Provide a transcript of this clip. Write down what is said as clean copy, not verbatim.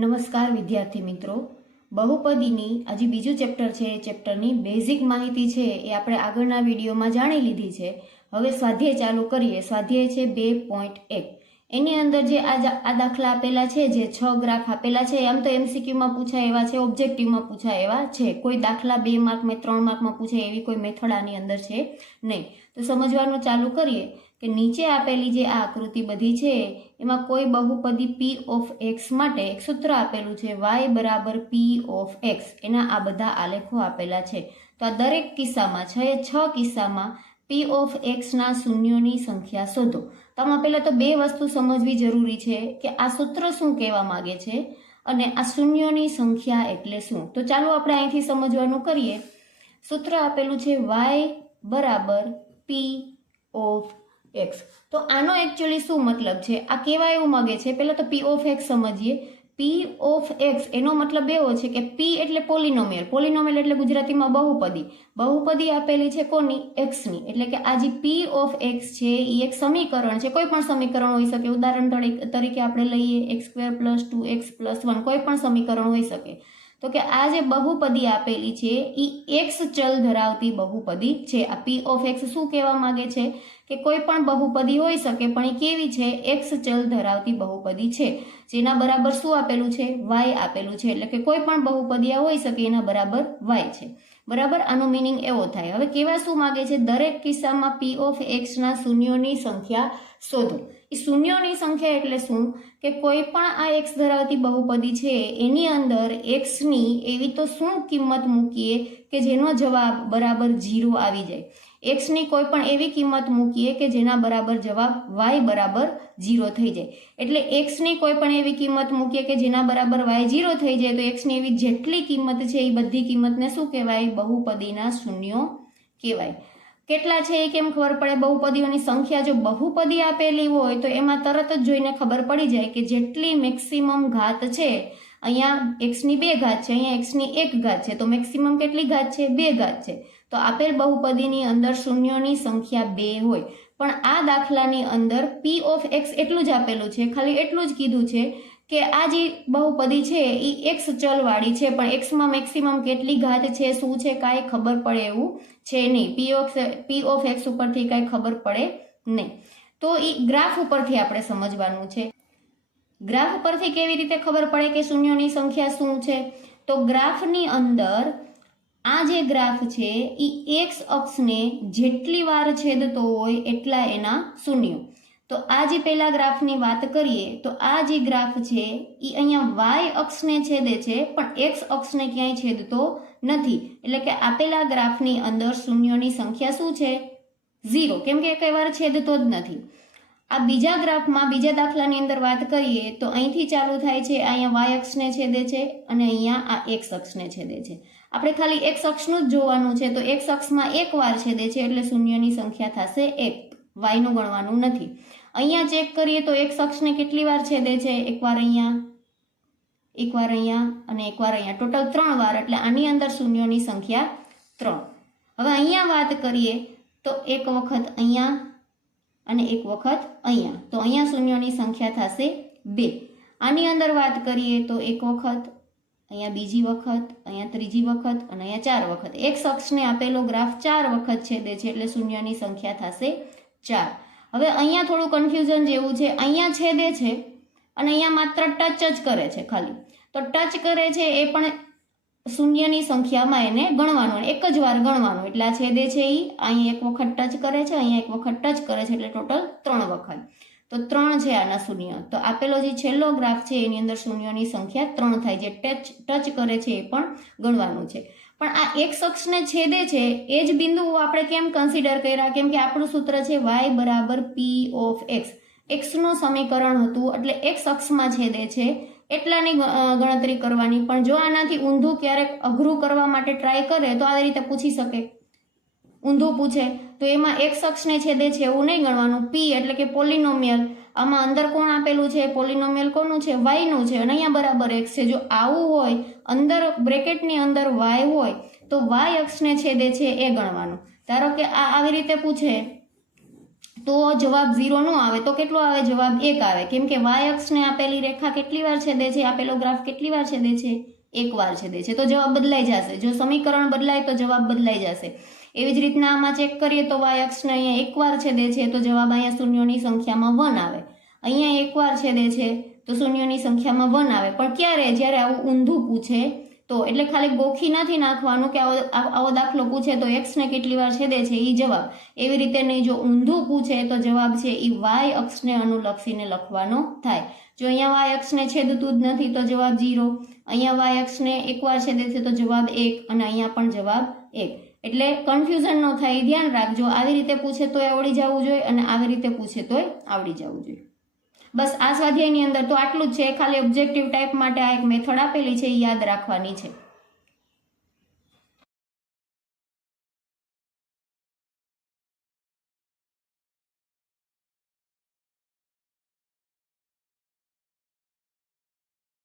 નમસ્કાર વિદ્યાર્થી મિત્રો, બહુપદીની આજે બીજું ચેપ્ટર છે. એ ચેપ્ટરની બેઝિક માહિતી છે એ આપણે આગળના વિડીયોમાં જાણી લીધી છે. હવે સ્વાધ્યાય ચાલુ કરીએ. સ્વાધ્યાય છે 2.1. એની અંદર જે આ દાખલા આપેલા છે, જે 6 ગ્રાફ આપેલા છે, આમ તો એમસીક્યુમાં પૂછાય એવા છે, ઓબ્જેક્ટિવમાં પૂછાય એવા છે. કોઈ દાખલા 2 માર્કમાં 3 માર્કમાં પૂછાય એવી કોઈ મેથડ આની અંદર છે નહીં. તો સમજવાનું ચાલુ કરીએ કે નીચે આપેલી જે આ આકૃતિ બધી છે એમાં કોઈ બહુપદી p ઓફ x માટે એક સૂત્ર આપેલું છે y બરાબર p ઓફ x. એના આ બધા આલેખો આપેલા છે. તો આ દરેક કિસ્સામાં 6 કિસ્સામાં p ઓફ x ના શૂન્યોની સંખ્યા શોધો. તો આમાં પહેલા તો બે વસ્તુ સમજવી જરૂરી છે કે આ સૂત્ર શું કહેવા માંગે છે અને આ શૂન્યોની સંખ્યા એટલે શું. તો ચાલો આપણે અહીંથી સમજવાનું કરીએ. સૂત્ર આપેલું છે y બરાબર p ઓફ x. તો આનો એકચ્યુઅલી શું મતલબ છે, આ કેવા એવું માંગે છે. પહેલા તો p ઓફ x સમજીએ. p ઓફ x એનો મતલબ એવો છે કે p એટલે પોલિનોમિયલ. પોલિનોમિયલ એટલે ગુજરાતીમાં બહુપદી. બહુપદી આપેલી છે કોની? x ની. એટલે કે આ જે p ઓફ x છે એ એક સમીકરણ છે. કોઈ પણ સમીકરણ હોઈ શકે. ઉદાહરણ તરીકે આપણે લઈએ x² + 2x + 1. કોઈ પણ સમીકરણ હોઈ શકે. તો કે આ જે બહુપદી આપેલી છે એ x ચલ ધરાવતી બહુપદી છે. આ p ઓફ x શું કહેવા માંગે છે કે કોઈ પણ બહુપદી હોઈ શકે, પણ એ કેવી છે? x ચલ ધરાવતી બહુપદી છે. જેના બરાબર શું આપેલું છે? y આપેલું છે. એટલે કે કોઈ પણ બહુપદી હોઈ શકે એના બરાબર y છે. બરાબર, આનો મિનિંગ એવો થાય. હવે કેવા શું માંગે છે? દરેક કિસ્સામાં p ઓફ x ના શૂન્યોની સંખ્યા શોધો. એ શૂન્યોની સંખ્યા એટલે શું કે કોઈ પણ આ x ધરાવતી બહુપદી છે એની અંદર x ની એવી તો શું કિંમત મૂકીએ કે જેનો જવાબ બરાબર 0 આવી જાય. x ની કોઈ પણ એવી કિંમત મૂકીએ કે જેના બરાબર જવાબ y બરાબર 0 થઈ જાય. એટલે x ની કોઈ પણ એવી કિંમત મૂકીએ કે જેના બરાબર y 0 થઈ જાય તો x ની એવી જેટલી કિંમત છે એ બધી કિંમતને શું કહેવાય? બહુપદીના શૂન્યો કહેવાય. કેટલા છે એ કેમ ખબર પડે? બહુપદીઓની સંખ્યા જો બહુપદી આપેલી હોય તો એમાં તરત જ જોઈને ખબર પડી જાય કે જેટલી મેક્સિમમ ઘાત છે, અહીંયા x ની 2 ઘાત છે, અહીંયા x ની 1 ઘાત છે, તો મેક્સિમમ કેટલી ઘાત છે? 2 ઘાત છે. તો આપેલ બહુપદીની અંદર શૂન્યોની સંખ્યા 2 હોય. પણ આ દાખલાની અંદર p ઓફ x એટલું જ આપેલું છે. ખાલી એટલું જ કીધું છે કે આ જે બહુપદી છે એ x ચલ વાળી છે, પણ x માં મેક્સિમમ કેટલી ઘાત છે, શું છે, કાંઈ ખબર પડે એવું છે નહીં. p ઓફ x ઉપરથી કાંઈ ખબર પડે નહીં. તો એ ગ્રાફ ઉપરથી આપણે સમજવાનું છે. ગ્રાફ પરથી કેવી રીતે ખબર પડે કે શૂન્યોની સંખ્યા શું છે? તો ગ્રાફની અંદર આ જે ગ્રાફ છે એ x અક્ષને જેટલી વાર છેદતો હોય એટલા એના શૂન્યો. તો આ જે પહેલા ગ્રાફની વાત કરીએ તો આ જે ગ્રાફ છે એ અહીંયા y અક્ષને છેદે છે, પણ x અક્ષને ક્યાંય છેદતો નથી. એટલે કે આપેલા ગ્રાફની અંદર શૂન્યોની સંખ્યા શું છે? 0. કેમ કે કઈ વાર છેદતો જ નથી. આ બીજા ગ્રાફમાં બીજા દાખલાની અંદર વાત કરીએ તો અહીંથી ચાલુ થાય છે, અહીંયા y અક્ષને છેદે છે અને અહીંયા આ x અક્ષને છેદે છે. આપણે ખાલી x અક્ષનું જ જોવાનું છે. તો x અક્ષમાં એક વાર છેદે છે એટલે શૂન્યની સંખ્યા થશે 1. y નું ગણવાનું નથી. અહીંયા ચેક કરીએ તો x અક્ષને કેટલી વાર છેદે છે? એકવાર અહીંયા, એકવાર અહીંયા અને એકવાર અહીંયા. ટોટલ 3 વાર. એટલે આની અંદર શૂન્યોની સંખ્યા 3. હવે અહીંયા વાત કરીએ તો એક વખત અહીંયા અને એક વખત અહીંયા. તો અહીંયા શૂન્યોની સંખ્યા થશે 2. આની અંદર વાત કરીએ તો એક વખત, અહીંયા બીજી વખત, અહીંયા ત્રીજી વખત અને અહીંયા 4 વખત. x અક્ષને આપેલો ગ્રાફ 4 વખત છેદે છે એટલે શૂન્યની સંખ્યા થશે 4. હવે અહીંયા થોડું કન્ફ્યુઝન જેવું છે. અહીંયા છેદે છે અને અહીંયા માત્ર ટચ જ કરે છે ખાલી. તો ટચ કરે છે એ પણ શૂન્યની સંખ્યામાં એને ગણવાનું, એક જ વાર ગણવાનું. એટલે આ છેદે છે એ અહીંયા એક વખત ટચ કરે છે, અહીંયા એક વખત ટચ કરે છે, એટલે ટોટલ 3 વખત. તો 3 છે આના શૂન્ય. તો આપેલો જે છેલ્લો ગ્રાફ છે એની અંદર શૂન્યોની સંખ્યા 3 થાય. જે ટચ કરે છે એ પણ ગણવાનું છે. પણ આ x અક્ષને છેદે છે એ જ બિંદુઓ આપણે કેમ કન્સિડર કર્યા? કેમ કે આપણું સૂત્ર છે y બરાબર p ઓફ x. x નું સમીકરણ હતું એટલે x અક્ષમાં છેદે છે એટલાની ગણતરી કરવાની. પણ જો આનાથી ઊંધું ક્યારેક અઘરું કરવા માટે ટ્રાય કરે તો આ રીતે પૂછી શકે. ઊંધું પૂછે તો એમાં x અક્ષને છેદે છે એવું નહીં ગણવાનું. p એટલે કે પોલિનોમિયલ. આમાં અંદર કોણ આપેલું છે? પોલિનોમિયલ કોનું છે? y નું છે અને અહીંયા બરાબર x છે. જો આવું હોય, અંદર બ્રેકેટની અંદર y હોય તો y અક્ષને છેદે છે એ ગણવાનું. ધારો કે આ આવી રીતે પૂછે તો જવાબ 0 ન આવે તો કેટલો આવે? જવાબ 1 આવે. કેમ કે વાય અક્ષને આપેલી રેખા કેટલી વાર છેદે છે? આપેલો ગ્રાફ કેટલી વાર છેદે છે? 1 વાર છેદે છે. તો જવાબ બદલાઈ જશે. જો સમીકરણ બદલાય તો જવાબ બદલાઈ જશે. એવી જ રીતના આમાં ચેક કરીએ તો વાય અક્ષને અહીંયા 1 વાર છેદે છે તો જવાબ અહીંયા શૂન્યોની સંખ્યામાં 1 આવે. અહીંયા 1 વાર છેદે છે તો શૂન્યોની સંખ્યામાં 1 આવે. પણ ક્યારે? જ્યારે આવું ઊંધું પૂછે તો. એટલે ખાલી ગોખી નથી નાખવાનું કે આવો દાખલો પૂછે તો એક્સ ને કેટલી વાર છેદે છે એ જવાબ. એવી રીતે નહીં, જો ઊંધું પૂછે તો જવાબ છે એ વાય અક્ષને અનુલક્ષીને લખવાનો થાય. જો અહીંયા વાય અક્ષને છેદતું જ નથી તો જવાબ 0, અહીંયા વાય અક્ષને 1 વાર છેદે છે તો જવાબ 1 અને અહીંયા પણ જવાબ 1. એટલે કન્ફ્યુઝન ન થાય, ધ્યાન રાખજો. આવી રીતે પૂછે તોય આવડી જવું જોઈએ અને આવી રીતે પૂછે તોય આવડી જવું જોઈએ. બસ આ સ્વાધ્યાયની અંદર તો આટલું જ છે. ખાલી ઓબ્જેક્ટિવ ટાઈપ માટે આ એક મેથડ આપેલી છે, એ યાદ રાખવાની છે.